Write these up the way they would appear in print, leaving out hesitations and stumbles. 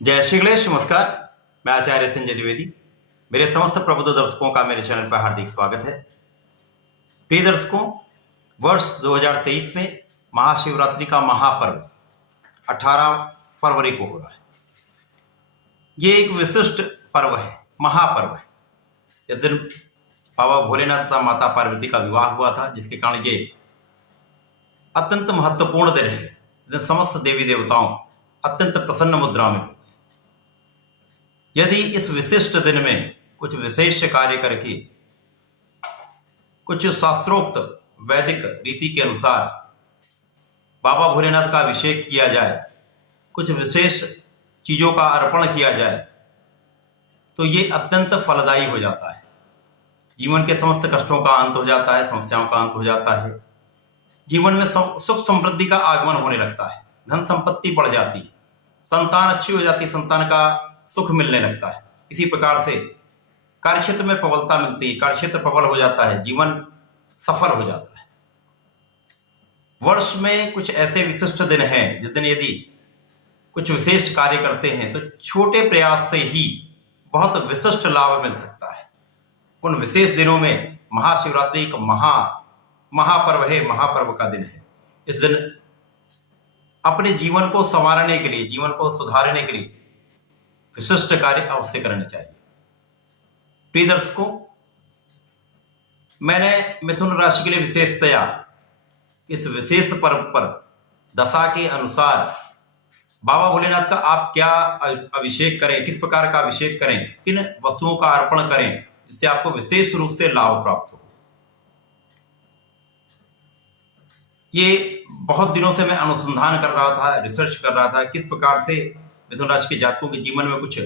जय श्री गणेश। नमस्कार, मैं आचार्य संजय द्विवेदी। मेरे समस्त प्रबुद्ध दर्शकों का मेरे चैनल पर हार्दिक स्वागत है। प्रिय दर्शकों, वर्ष 2023 में महाशिवरात्रि का महापर्व 18 फरवरी को हो रहा है। ये एक विशिष्ट पर्व है, महापर्व है। इस दिन बाबा भोलेनाथ तथा माता पार्वती का विवाह हुआ था, जिसके कारण ये अत्यंत महत्वपूर्ण दिन है। इस दिन समस्त देवी देवताओं अत्यंत प्रसन्न मुद्रा में होते हैं। यदि इस विशिष्ट दिन में कुछ विशेष कार्य करके कुछ शास्त्रोक्त वैदिक रीति के अनुसार बाबा भोलेनाथ का अभिषेक किया जाए, कुछ विशेष चीजों का अर्पण किया जाए, तो ये अत्यंत फलदायी हो जाता है। जीवन के समस्त कष्टों का अंत हो जाता है, समस्याओं का अंत हो जाता है। जीवन में सुख समृद्धि का आगमन होने लगता है, धन संपत्ति बढ़ जाती है, संतान अच्छी हो जाती है, संतान का सुख मिलने लगता है। इसी प्रकार से कार्यक्षेत्र में प्रबलता मिलती है, कार्यक्षेत्र प्रबल हो जाता है, जीवन सफल हो जाता है। वर्ष में कुछ ऐसे विशिष्ट दिन हैं जिस दिन यदि कुछ विशेष कार्य करते हैं तो छोटे प्रयास से ही बहुत विशिष्ट लाभ मिल सकता है। उन विशेष दिनों में महाशिवरात्रि एक महापर्व है, महापर्व का दिन है। इस दिन अपने जीवन को संवारने के लिए, जीवन को सुधारने के लिए विशिष्ट कार्य अवश्य करने चाहिए। प्रिय दर्शकों, मैंने मिथुन राशि के लिए विशेषतया इस विशेष पर्व पर दशा के अनुसार बाबा भोलेनाथ का आप क्या अभिषेक करें, किस प्रकार का अभिषेक करें, किन वस्तुओं का अर्पण करें जिससे आपको विशेष रूप से लाभ प्राप्त हो। ये बहुत दिनों से मैं अनुसंधान कर रहा था, रिसर्च कर रहा था, किस प्रकार से मिथुन राशि के जातकों के जीवन में कुछ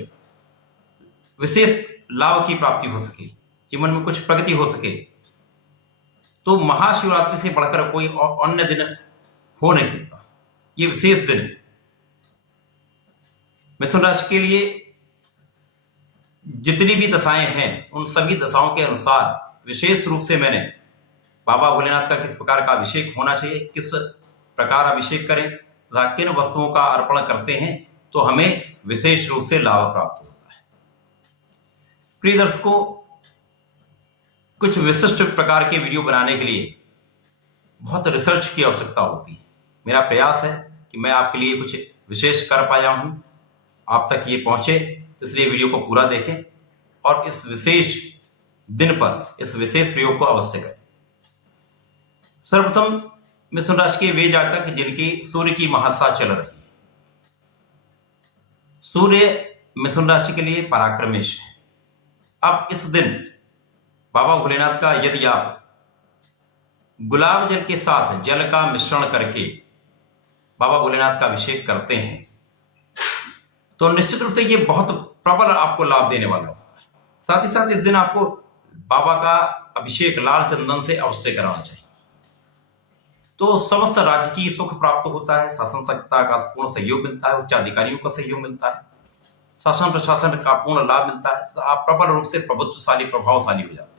विशेष लाभ की प्राप्ति हो सके, जीवन में कुछ प्रगति हो सके। तो महाशिवरात्रि से बढ़कर कोई अन्य दिन हो नहीं सकता। ये विशेष दिन है मिथुन राशि के लिए। जितनी भी दशाएं हैं उन सभी दशाओं के अनुसार विशेष रूप से मैंने बाबा भोलेनाथ का किस प्रकार का अभिषेक होना चाहिए, किस प्रकार अभिषेक करें तथा किन वस्तुओं का अर्पण करते हैं तो हमें विशेष रूप से लाभ प्राप्त होता है। प्रिय दर्शकों, कुछ विशिष्ट प्रकार के वीडियो बनाने के लिए बहुत रिसर्च की आवश्यकता होती है। मेरा प्रयास है कि मैं आपके लिए कुछ विशेष कर पाया हूं, आप तक ये पहुंचे, इसलिए वीडियो को पूरा देखें और इस विशेष दिन पर इस विशेष प्रयोग को अवश्य करें। सर्वप्रथम मिथुन राशि के वे जातक जिनकी सूर्य की महादशा चल रही है। सूर्य मिथुन राशि के लिए पराक्रमेश है। अब इस दिन बाबा भोलेनाथ का यदि आप गुलाब जल के साथ जल का मिश्रण करके बाबा भोलेनाथ का अभिषेक करते हैं तो निश्चित रूप से ये बहुत प्रबल आपको लाभ देने वाला होता है। साथ ही साथ इस दिन आपको बाबा का अभिषेक लाल चंदन से अवश्य कराना चाहिए। तो समस्त राजकीय सुख प्राप्त होता है, शासन सत्ता का पूर्ण सहयोग मिलता है, उच्च अधिकारियों का सहयोग मिलता है, शासन प्रशासन का पूर्ण लाभ मिलता है। तो आप प्रबल रूप से प्रभुत्वशाली, प्रभावशाली हो जाते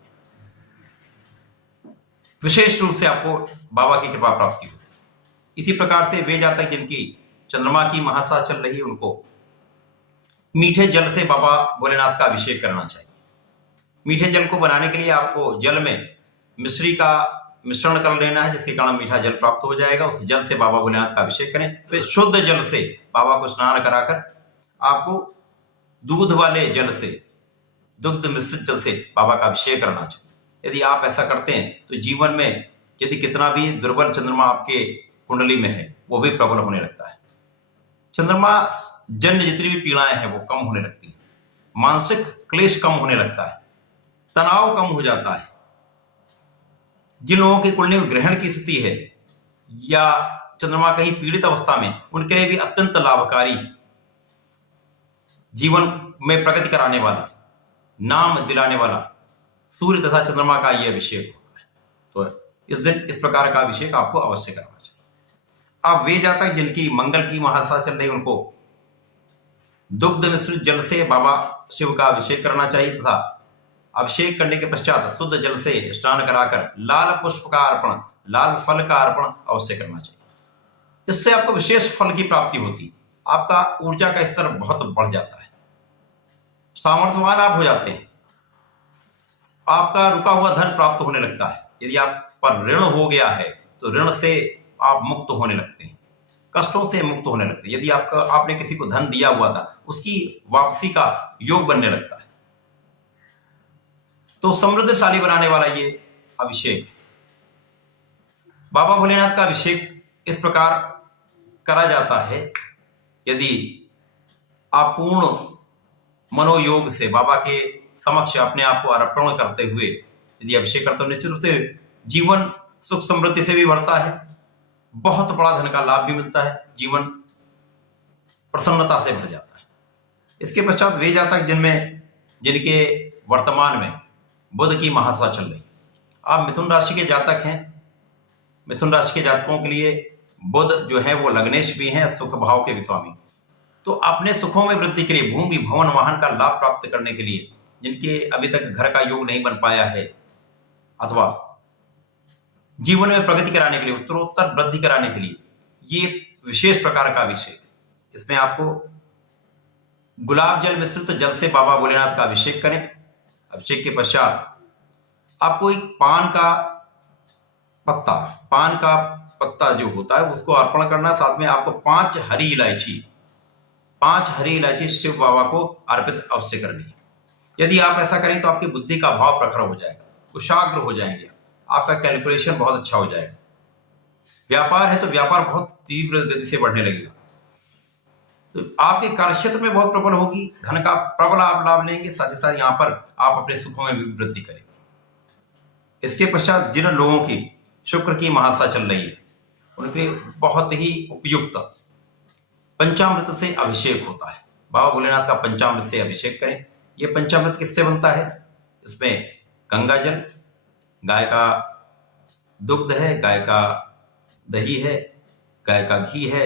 हैं। विशेष रूप से आपको बाबा की कृपा प्राप्ति होती है। इसी प्रकार से वे जातक जिनकी चंद्रमा की महादशा चल रही है उनको मीठे जल से बाबा भोलेनाथ का अभिषेक करना चाहिए। मीठे जल को बनाने के लिए आपको जल में मिश्री का मिश्रण कर लेना है, जिसके कारण मीठा जल प्राप्त हो जाएगा। उस जल से बाबा भोलेनाथ का अभिषेक करें। फिर शुद्ध जल से बाबा को स्नान कराकर आपको दूध वाले जल से, दुग्ध मिश्रित जल से बाबा का अभिषेक करना चाहिए। यदि आप ऐसा करते हैं तो जीवन में यदि कितना भी दुर्बल चंद्रमा आपके कुंडली में है वो भी प्रबल होने लगता है। चंद्रमा जन्य जितनी भी पीड़ाएं हैं वो कम होने लगती है, मानसिक क्लेश कम होने लगता है, तनाव कम हो जाता है। जिन लोगों की कुंडली में ग्रहण की स्थिति है या चंद्रमा कहीं पीड़ित अवस्था में, उनके लिए भी अत्यंत लाभकारी है। जीवन में प्रगति कराने वाला, नाम दिलाने वाला सूर्य तथा चंद्रमा का यह अभिषेक होता है। तो इस दिन इस प्रकार का अभिषेक आपको अवश्य करना चाहिए। अब वे जातक जिनकी मंगल की महादशा चल रही उनको दुग्ध मिश्रित जल से बाबा शिव का अभिषेक करना चाहिए तथा अभिषेक करने के पश्चात शुद्ध जल से स्नान कराकर लाल पुष्प का अर्पण, लाल फल का अर्पण अवश्य करना चाहिए। इससे आपको विशेष फल की प्राप्ति होती है। आपका ऊर्जा का स्तर बहुत बढ़ जाता है, सामर्थ्यवान आप हो जाते हैं, आपका रुका हुआ धन प्राप्त होने लगता है। यदि आप पर ऋण हो गया है तो ऋण से आप मुक्त होने लगते हैं, कष्टों से मुक्त होने लगते हैं। यदि आपने किसी को धन दिया हुआ था, उसकी वापसी का योग बनने लगता है। तो समृद्धशाली बनाने वाला ये अभिषेक, बाबा भोलेनाथ का अभिषेक इस प्रकार करा जाता है। यदि आप पूर्ण मनोयोग से बाबा के समक्ष अपने आप को अर्पण करते हुए यदि अभिषेक करते हो, निश्चित रूप से जीवन सुख समृद्धि से भी बढ़ता है, बहुत बड़ा धन का लाभ भी मिलता है, जीवन प्रसन्नता से भर जाता है। इसके पश्चात वे जातक जिनके वर्तमान में बुध की महादशा चल रही, आप मिथुन राशि के जातक हैं। मिथुन राशि के जातकों के लिए बुध जो है वो लग्नेश भी हैं, सुख भाव के भी स्वामी। तो अपने सुखों में वृद्धि के लिए, भूमि भवन वाहन का लाभ प्राप्त करने के लिए, जिनके अभी तक घर का योग नहीं बन पाया है, अथवा जीवन में प्रगति कराने के लिए, उत्तरोत्तर वृद्धि कराने के लिए, ये विशेष प्रकार का अभिषेक। इसमें आपको गुलाब जल मिश्रित जल से बाबा भोलेनाथ का अभिषेक करें। अभिषेक के पश्चात आपको एक पान का पत्ता जो होता है उसको अर्पण करना। साथ में आपको 5 हरी इलायची शिव बाबा को अर्पित अवश्य करनी है। यदि आप ऐसा करें तो आपकी बुद्धि का भाव प्रखर हो जाएगा, कुशाग्र हो जाएंगे, आपका कैलकुलेशन बहुत अच्छा हो जाएगा। व्यापार है तो व्यापार बहुत तीव्र गति से बढ़ने लगेगा। तो आपके कार्यक्षेत्र में बहुत प्रबल होगी, धन का प्रबल आप लाभ लेंगे। साथ ही साथ यहाँ पर आप अपने सुखों में भी वृद्धि करेंगे। इसके पश्चात जिन लोगों की शुक्र की महादशा चल रही है, उनके बहुत ही उपयुक्त पंचामृत से अभिषेक होता है। बाबा भोलेनाथ का पंचामृत से अभिषेक करें। यह पंचामृत किससे बनता है? इसमें गंगा जल, गाय का दुग्ध है, गाय का दही है, गाय का घी है,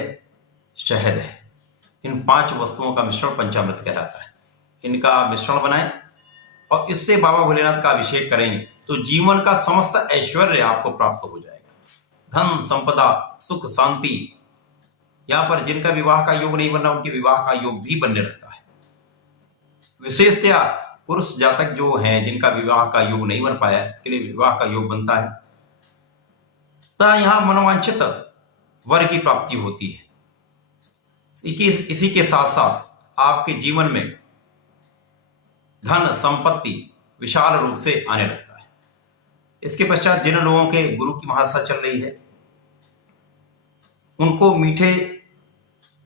शहद है। इन 5 वस्तुओं का मिश्रण पंचामृत कहलाता है। इनका मिश्रण बनाएं और इससे बाबा भोलेनाथ का अभिषेक करेंगे तो जीवन का समस्त ऐश्वर्य आपको प्राप्त हो जाएगा। धन, संपदा, सुख, शांति। यहां पर जिनका विवाह का योग नहीं बन रहा, उनके विवाह का योग भी बनने लगता है। विशेषतया पुरुष जातक जो हैं, जिनका विवाह का योग नहीं बन पाया, के लिए विवाह का योग बनता है। तो यहां मनोवांछित वर की प्राप्ति होती है। इसी के साथ साथ आपके जीवन में धन संपत्ति विशाल रूप से आने लगता है। इसके पश्चात जिन लोगों के गुरु की महादशा चल रही है, उनको मीठे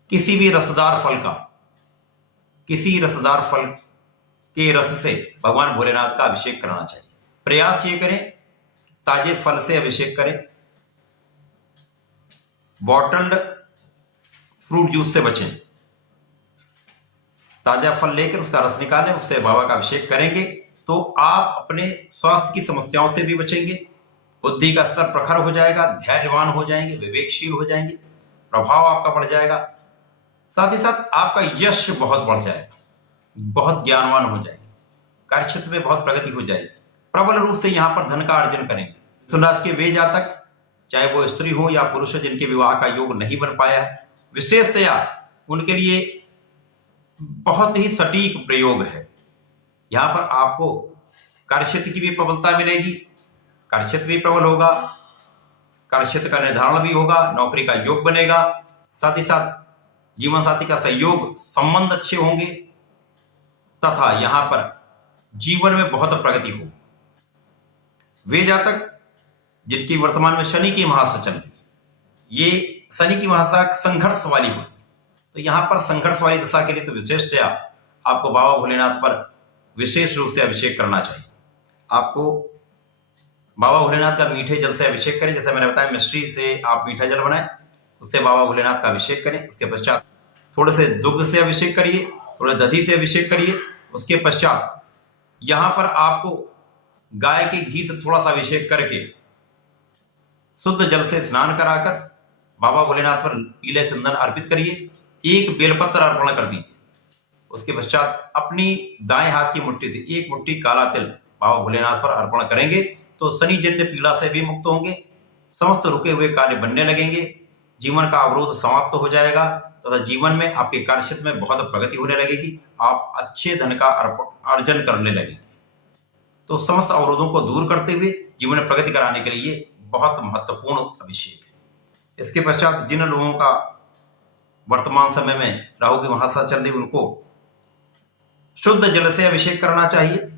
किसी रसदार फल के रस से भगवान भोलेनाथ का अभिषेक करना चाहिए। प्रयास ये करें ताजे फल से अभिषेक करें। बॉटल्ड फ्रूट जूस से बचें। ताजा फल लेकर उसका रस निकालें, उससे बाबा का अभिषेक करेंगे तो आप अपने स्वास्थ्य की समस्याओं से भी बचेंगे। बुद्धि का स्तर प्रखर हो जाएगा, धैर्यवान हो जाएंगे, विवेकशील हो जाएंगे, प्रभाव आपका बढ़ जाएगा। साथ ही साथ आपका यश बहुत बढ़ जाएगा, बहुत ज्ञानवान हो जाएंगे, कार्यक्षेत्र में बहुत प्रगति हो जाएगी। प्रबल रूप से यहाँ पर धन का अर्जन करेंगे। मिथुन राशि के वे जातक, चाहे वो स्त्री हो या पुरुष हो, जिनके विवाह का योग नहीं बन पाया है, विशेषतया उनके लिए बहुत ही सटीक प्रयोग है। यहां पर आपको कार्यक्षेत्र की भी प्रबलता मिलेगी, कार्यक्षेत्र भी प्रबल होगा, कार्यक्षेत्र का निर्धारण भी होगा, नौकरी का योग बनेगा। साथ ही साथ जीवन साथी का सहयोग, संबंध अच्छे होंगे तथा यहां पर जीवन में बहुत प्रगति होगी। वे जातक जिनकी वर्तमान में शनि की महादशा चल रही, ये शनि की महादशा संघर्ष वाली होती, तो यहां पर संघर्ष वाली दशा के लिए तो विशेषतया आपको बाबा भोलेनाथ पर विशेष रूप से अभिषेक करना चाहिए। आपको बाबा भोलेनाथ का मीठे जल से अभिषेक करें। जैसे मैंने बताया, मिश्री से आप मीठा जल बनाएं, उससे बाबा भोलेनाथ का अभिषेक करें। उसके पश्चात थोड़े से दुग्ध से अभिषेक करिए, थोड़े दही से अभिषेक करिए। उसके पश्चात यहां पर आपको गाय के घी से थोड़ा सा अभिषेक करके शुद्ध जल से स्नान कराकर बाबा भोलेनाथ पर पीले चंदन अर्पित करिए। एक बेलपत्र अर्पण कर दीजिए। उसके पश्चात अपनी दाएं हाथ की मुट्ठी से 1 मुट्ठी काला तिल बाबा भोलेनाथ पर अर्पण करेंगे तो शनि जन्य पीड़ा से भी मुक्त होंगे, समस्त रुके हुए कार्य बनने लगेंगे, जीवन का अवरोध समाप्त हो जाएगा, तथा जीवन में आपके कार्य क्षेत्र में बहुत प्रगति होने लगेगी। आप अच्छे धन का अर्जन करने लगेंगे। तो समस्त अवरोधों को दूर करते हुए जीवन में प्रगति कराने के लिए बहुत महत्वपूर्ण अभिषेक है। इसके पश्चात जिन लोगों का वर्तमान समय में राहु की महादशा चल रही, उनको शुद्ध जल से अभिषेक करना चाहिए।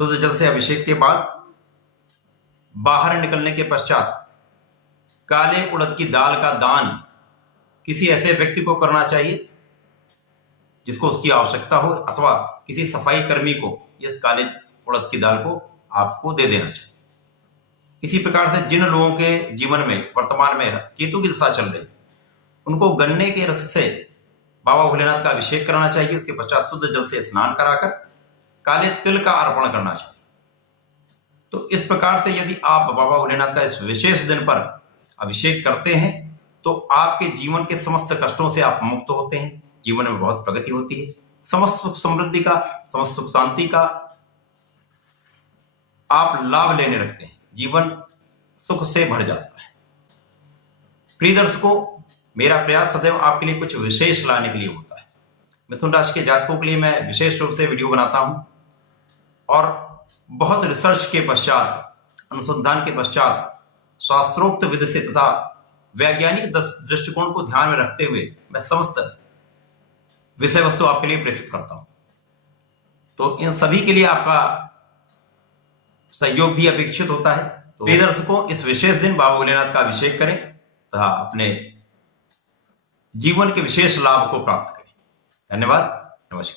शुद्ध जल से अभिषेक के बाद बाहर निकलने के पश्चात काले उड़द की दाल का दान किसी ऐसे व्यक्ति को करना चाहिए जिसको उसकी आवश्यकता हो, अथवा किसी सफाई कर्मी को इस काले उड़द की दाल को आपको दे देना चाहिए। इसी प्रकार से जिन लोगों के जीवन में वर्तमान में केतु की दशा चल रही, उनको गन्ने के रस से बाबा भोलेनाथ का अभिषेक करना चाहिए। उसके पश्चात शुद्ध जल से स्नान कराकर काले तिल का अर्पण करना चाहिए। तो इस प्रकार से यदि आप बाबा भोलेनाथ का इस विशेष दिन पर अभिषेक करते हैं तो आपके जीवन के समस्त कष्टों से आप मुक्त होते हैं, जीवन में बहुत प्रगति होती है, समस्त सुख समृद्धि का, समस्त सुख शांति का आप लाभ लेने लगते हैं, जीवन सुख से भर जाता है। प्रिय दर्शकों, मेरा प्रयास सदैव आपके लिए कुछ विशेष लाने के लिए होता है। मिथुन राशि के जातकों के लिए मैं विशेष रूप से वीडियो बनाता हूं और बहुत रिसर्च के पश्चात, अनुसंधान के पश्चात, शास्त्रोक्त विधि से तथा वैज्ञानिक दृष्टिकोण को ध्यान में रखते हुए मैं समस्त विषय वस्तु आपके लिए प्रेषित करता हूं। तो इन सभी के लिए आपका सहयोग भी अपेक्षित होता है। तो प्रिय दर्शकों, इस विशेष दिन बाबा भोलेनाथ का अभिषेक करें तथा अपने जीवन के विशेष लाभ को प्राप्त करें। धन्यवाद। नमस्कार।